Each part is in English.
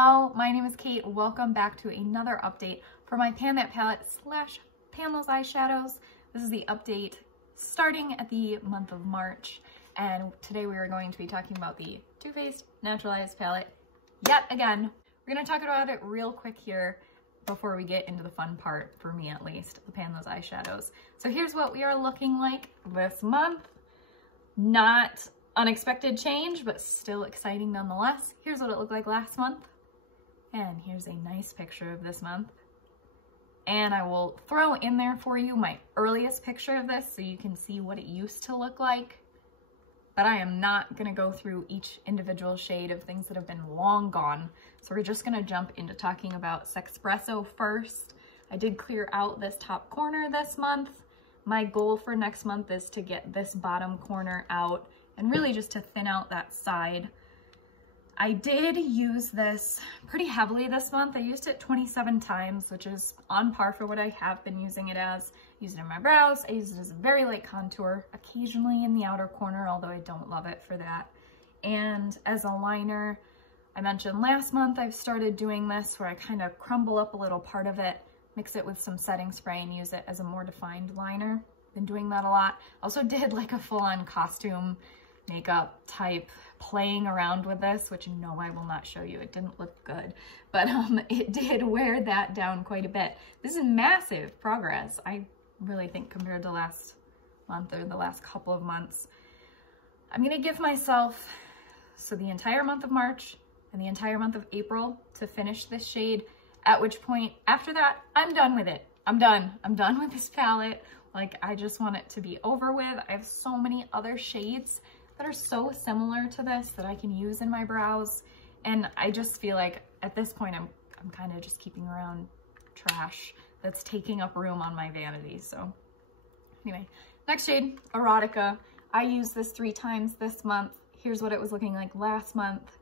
Hello, my name is Kate. Welcome back to another update for my Pan That Palette / Pan Those Eyeshadows. This is the update starting at the month of March, and today we are going to be talking about the Too Faced Naturalized palette yet again. We're going to talk about it real quick here before we get into the fun part, for me at least, the Pan Those Eyeshadows. So here's what we are looking like this month. Not unexpected change, but still exciting nonetheless. Here's what it looked like last month. And here's a nice picture of this month. And I will throw in there for you my earliest picture of this so you can see what it used to look like. But I am not gonna go through each individual shade of things that have been long gone. So we're just gonna jump into talking about Sexpresso first. I did clear out this top corner this month. My goal for next month is to get this bottom corner out and really just to thin out that side. I did use this pretty heavily this month. I used it 27 times, which is on par for what I have been using it as. I use it in my brows. I use it as a very light contour, occasionally in the outer corner, although I don't love it for that. And as a liner, I mentioned last month I've started doing this where I kind of crumble up a little part of it, mix it with some setting spray and use it as a more defined liner. Been doing that a lot. Also did like a full-on costume makeup type playing around with this, which no, I will not show you. It didn't look good, but it did wear that down quite a bit. This is massive progress, I really think, compared to last month or the last couple of months. I'm gonna give myself, so the entire month of March and the entire month of April to finish this shade, at which point after that, I'm done with it. I'm done with this palette. Like, I just want it to be over with. I have so many other shades that are so similar to this that I can use in my brows. And I just feel like at this point, I'm kind of just keeping around trash that's taking up room on my vanity. So anyway, next shade, Erotica. I used this 3 times this month. Here's what it was looking like last month,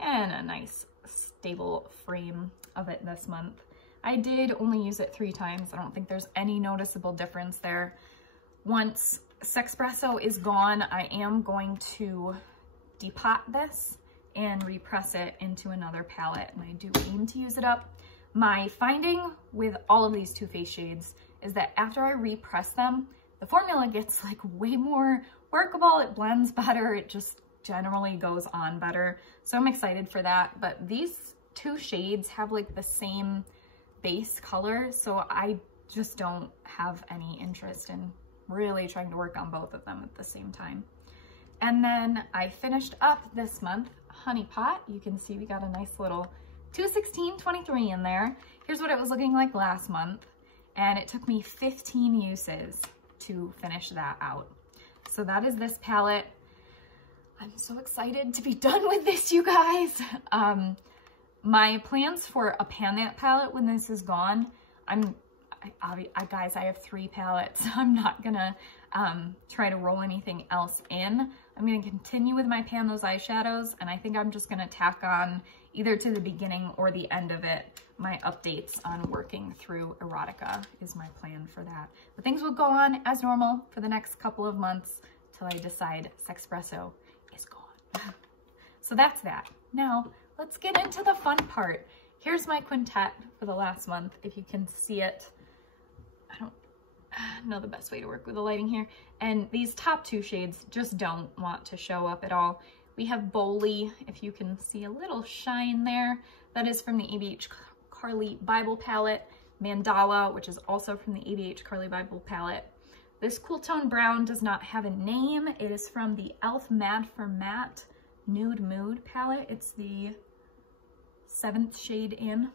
and a nice stable frame of it this month. I did only use it 3 times. I don't think there's any noticeable difference there. Once Sexpresso is gone, I am going to depot this and repress it into another palette, and I do aim to use it up. My finding with all of these Too Faced shades is that after I repress them, the formula gets like way more workable, it blends better, it just generally goes on better. So I'm excited for that, but these 2 shades have like the same base color, so I just don't have any interest in really trying to work on both of them at the same time. And then I finished up this month Honey Pot. You can see we got a nice little 216-23 in there. Here's what it was looking like last month, and it took me 15 uses to finish that out. So that is this palette. I'm so excited to be done with this, you guys. My plans for a Pan That palette when this is gone, guys, I have 3 palettes. I'm not gonna try to roll anything else in. I'm gonna continue with my Pan Those Eyeshadows, and I think I'm just gonna tack on either to the beginning or the end of it my updates on working through Erotica is my plan for that. But things will go on as normal for the next couple of months till I decide Sexpresso is gone. So that's that. Now, let's get into the fun part. Here's my quintet for the last month, if you can see it. I don't know the best way to work with the lighting here. And these top 2 shades just don't want to show up at all. We have Bowley, if you can see a little shine there. That is from the ABH Carly Bible palette. Mandala, which is also from the ABH Carly Bible palette. This Cool Tone Brown does not have a name. It is from the e.l.f. Mad for Matte Nude Mood palette. It's the 7th shade in.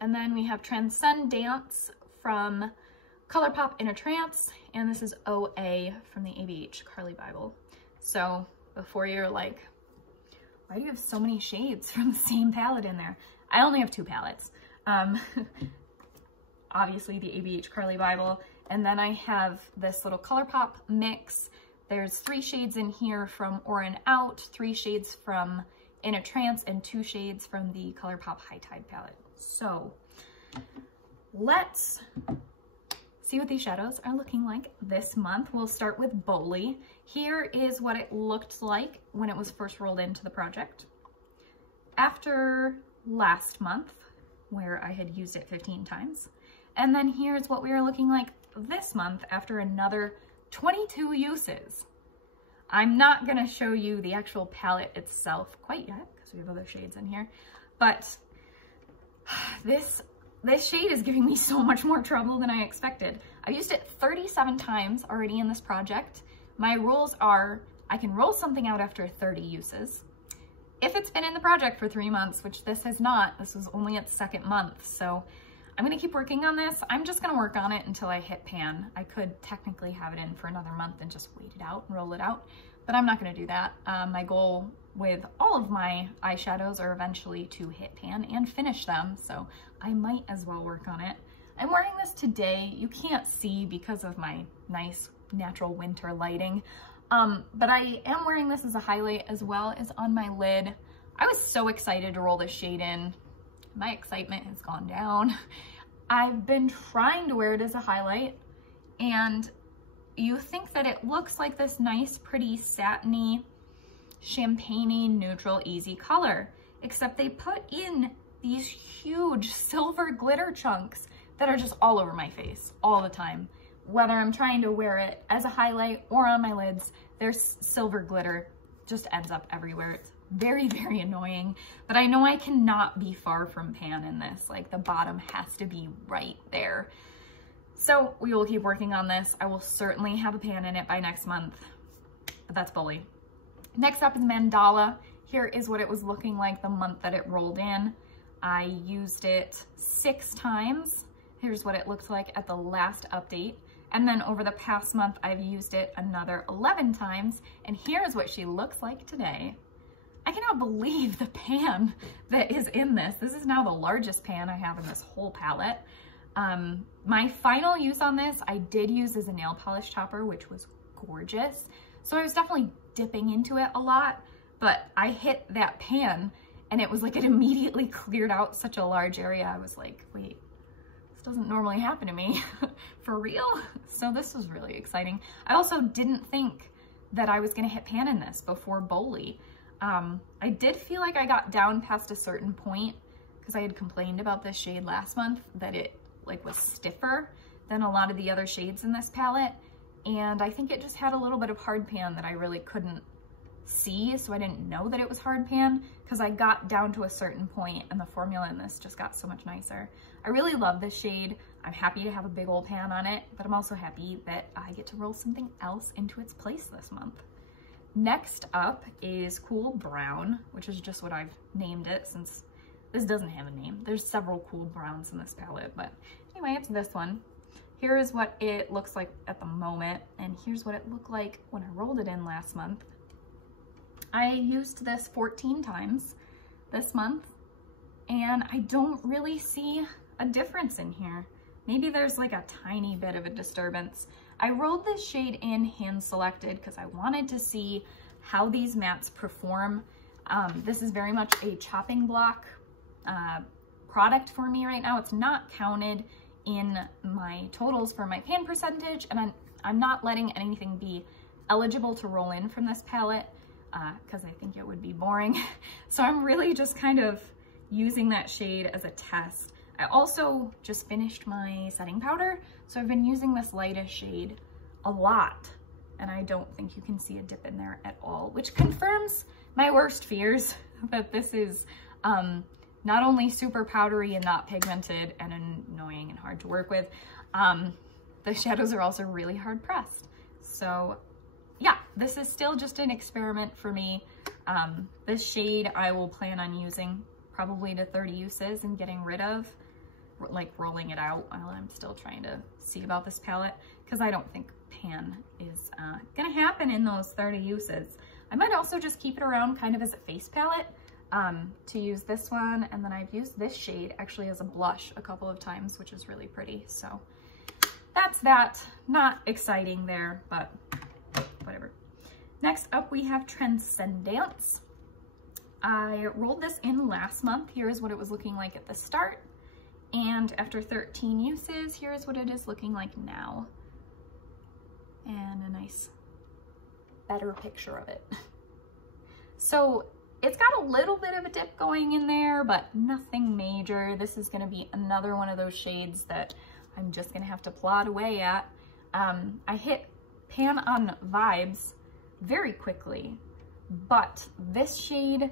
And then we have Transcendance from ColourPop in a Trance, and this is OA from the ABH Carly Bible. So before you're like, why do you have so many shades from the same palette in there? I only have 2 palettes. Obviously the ABH Carly Bible, and then I have this little ColourPop mix. There's 3 shades in here from Or and Out, 3 shades from In a Trance, and 2 shades from the ColourPop High Tide palette. So let's see what these shadows are looking like this month. We'll start with Bowley. Here is what it looked like when it was first rolled into the project. after last month, where I had used it 15 times. And then here's what we are looking like this month after another 22 uses. I'm not gonna show you the actual palette itself quite yet, because we have other shades in here, but this shade is giving me so much more trouble than I expected. I used it 37 times already in this project. My rules are, I can roll something out after 30 uses. If it's been in the project for 3 months, which this has not, this was only its second month, so I'm gonna keep working on this. I'm just gonna work on it until I hit pan. I could technically have it in for another month and just wait it out and roll it out, but I'm not gonna do that. My goal with all of my eyeshadows are eventually to hit pan and finish them, so I might as well work on it. I'm wearing this today. You can't see because of my nice natural winter lighting, but I am wearing this as a highlight as well as on my lid. I was so excited to roll this shade in. My excitement has gone down. I've been trying to wear it as a highlight, and you think that it looks like this nice, pretty, satiny, champagne-y, neutral, easy color, except they put in these huge silver glitter chunks that are just all over my face all the time. Whether I'm trying to wear it as a highlight or on my lids, there's silver glitter just ends up everywhere. It's very, very annoying, but I know I cannot be far from pan in this. Like, the bottom has to be right there. So we will keep working on this. I will certainly have a pan in it by next month, but that's bully. Next up is Mandala. Here is what it was looking like the month that it rolled in. I used it 6 times. Here's what it looked like at the last update. And then over the past month, I've used it another 11 times. And here's what she looks like today. I cannot believe the pan that is in this. This is now the largest pan I have in this whole palette. My final use on this, I did use as a nail polish topper, which was gorgeous. So I was definitely dipping into it a lot, but I hit that pan and it was like it immediately cleared out such a large area. I was like, wait, this doesn't normally happen to me. For real? So this was really exciting. I also didn't think that I was gonna hit pan in this before Boli. I did feel like I got down past a certain point because I had complained about this shade last month that it like was stiffer than a lot of the other shades in this palette. And I think it just had a little bit of hard pan that I really couldn't see, so I didn't know that it was hard pan because I got down to a certain point and the formula in this just got so much nicer. I really love this shade. I'm happy to have a big old pan on it, but I'm also happy that I get to roll something else into its place this month. Next up is Cool Brown, which is just what I've named it since this doesn't have a name. There's several cool browns in this palette, but anyway, it's this one. Here is what it looks like at the moment, and here's what it looked like when I rolled it in last month. I used this 14 times this month, and I don't really see a difference in here. Maybe there's like a tiny bit of a disturbance. I rolled this shade in hand selected because I wanted to see how these mattes perform. This is very much a chopping block product for me right now. It's not counted in my totals for my pan percentage, and I'm not letting anything be eligible to roll in from this palette because I think it would be boring. So I'm really just kind of using that shade as a test. I also just finished my setting powder, so I've been using this lightest shade a lot, and I don't think you can see a dip in there at all, which confirms my worst fears that this is not only super powdery and not pigmented and annoying and hard to work with, the shadows are also really hard pressed. So yeah, this is still just an experiment for me. This shade I will plan on using probably to 30 uses and getting rid of, like rolling it out while I'm still trying to see about this palette, because I don't think pan is gonna happen in those 30 uses. I might also just keep it around kind of as a face palette to use this one, and then I've used this shade actually as a blush a couple of times, which is really pretty. So that's that. Not exciting there, but whatever. Next up we have Transcendence. I rolled this in last month. Here's what it was looking like at the start. And after 13 uses, here's what it is looking like now. And a nice, better picture of it. So It's got a little bit of a dip going in there, but nothing major. This is gonna be another one of those shades that I'm just gonna have to plod away at. I hit pan on Vibes very quickly, but this shade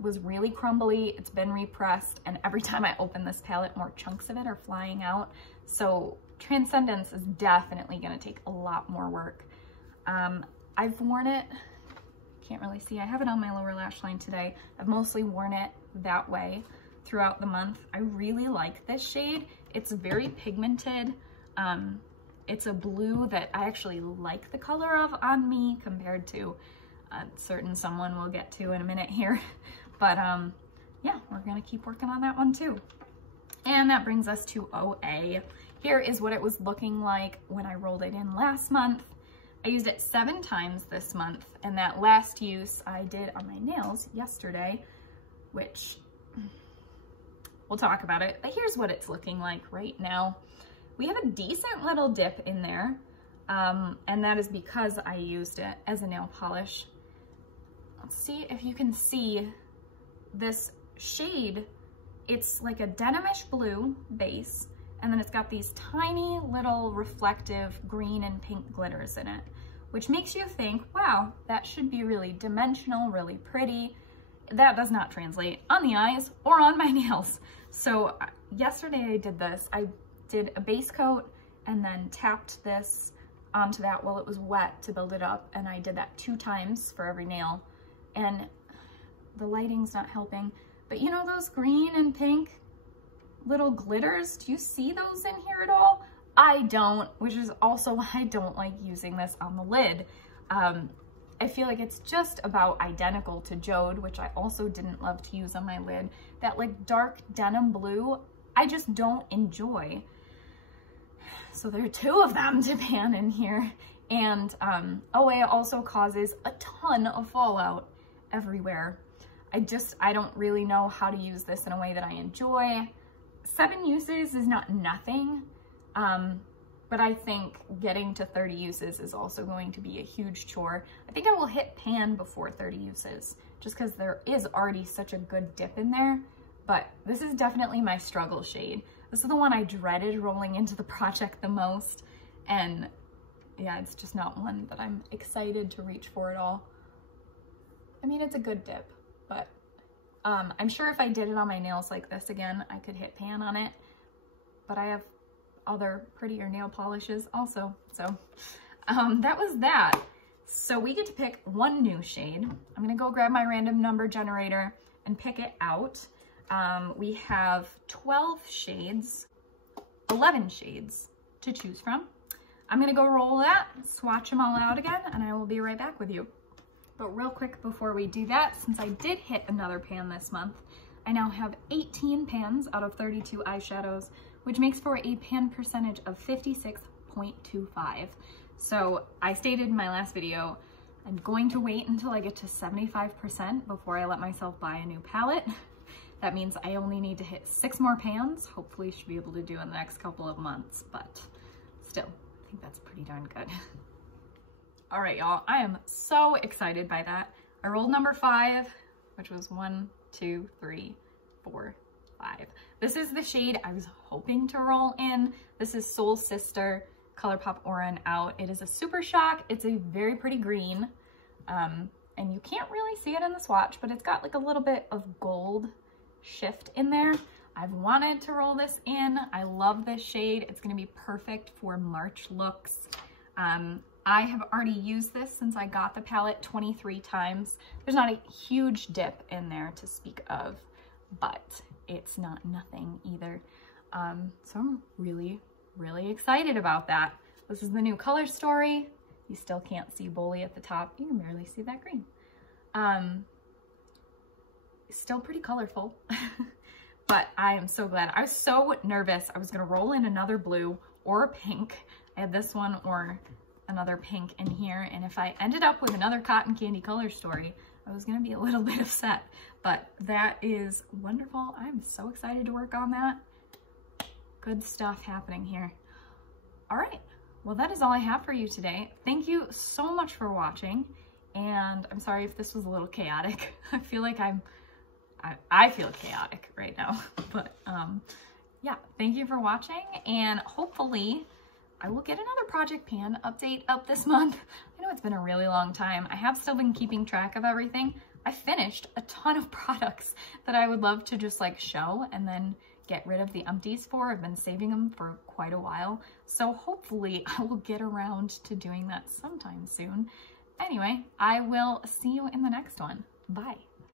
was really crumbly. It's been repressed, and every time I open this palette, more chunks of it are flying out. So Transcendence is definitely gonna take a lot more work. I've worn it, can't really see, I have it on my lower lash line today. I've mostly worn it that way throughout the month. I really like this shade. It's very pigmented. It's a blue that I actually like the color of on me compared to a certain someone we'll get to in a minute here. But yeah, we're gonna keep working on that one too. And that brings us to OA. Here is what it was looking like when I rolled it in last month. I used it 7 times this month, and that last use I did on my nails yesterday, which we'll talk about it, but here's what it's looking like right now. We have a decent little dip in there, and that is because I used it as a nail polish. Let's see if you can see this shade. It's like a denimish blue base, and then it's got these tiny little reflective green and pink glitters in it, which makes you think, wow, that should be really dimensional, really pretty. That does not translate on the eyes or on my nails. So yesterday I did this. I did a base coat and then tapped this onto that while it was wet to build it up, and I did that 2 times for every nail. And the lighting's not helping, but you know those green and pink little glitters? Do you see those in here at all? I don't, which is also why I don't like using this on the lid. I feel like it's just about identical to Jode, which I also didn't love to use on my lid. That like dark denim blue, I just don't enjoy. So there are 2 of them to pan in here. And OA also causes a ton of fallout everywhere. I don't really know how to use this in a way that I enjoy. 7 uses is not nothing, but I think getting to 30 uses is also going to be a huge chore. I think I will hit pan before 30 uses, just because there is already such a good dip in there, but this is definitely my struggle shade. This is the one I dreaded rolling into the project the most, and yeah, it's just not one that I'm excited to reach for at all. I mean, it's a good dip, but I'm sure if I did it on my nails like this again, I could hit pan on it, but I have other prettier nail polishes also. So that was that. So we get to pick 1 new shade. I'm gonna go grab my random number generator and pick it out. We have 12 shades, 11 shades to choose from. I'm gonna go roll that, swatch them all out again, and I will be right back with you. But real quick before we do that, since I did hit another pan this month, I now have 18 pans out of 32 eyeshadows, which makes for a pan percentage of 56.25. So I stated in my last video, I'm going to wait until I get to 75% before I let myself buy a new palette. That means I only need to hit 6 more pans. Hopefully should be able to do in the next couple of months, but still, I think that's pretty darn good. All right, y'all, I am so excited by that. I rolled number 5, which was 1, 2, 3, 4, 5. This is the shade I was hoping to roll in. This is Soul Sister ColourPop Aura and Out. It is a super shock. It's a very pretty green, and you can't really see it in the swatch, but it's got like a little bit of gold shift in there. I've wanted to roll this in. I love this shade. It's gonna be perfect for March looks. I have already used this since I got the palette 23 times. There's not a huge dip in there to speak of, but it's not nothing either. So I'm really, really excited about that. This is the new color story. You still can't see Bully at the top. You can barely see that green. Still pretty colorful, but I am so glad. I was so nervous I was gonna roll in another blue or a pink. I had this one or another pink in here, and if I ended up with another cotton candy color story, I was gonna be a little bit upset, but that is wonderful. I'm so excited to work on that. Good stuff happening here. All right, well, that is all I have for you today. Thank you so much for watching, and I'm sorry if this was a little chaotic. I feel like I feel chaotic right now, but yeah, thank you for watching, and hopefully I will get another Project Pan update up this month. I know it's been a really long time. I have still been keeping track of everything. I finished a ton of products that I would love to just like show and then get rid of the empties for. I've been saving them for quite a while. So hopefully I will get around to doing that sometime soon. Anyway, I will see you in the next one. Bye.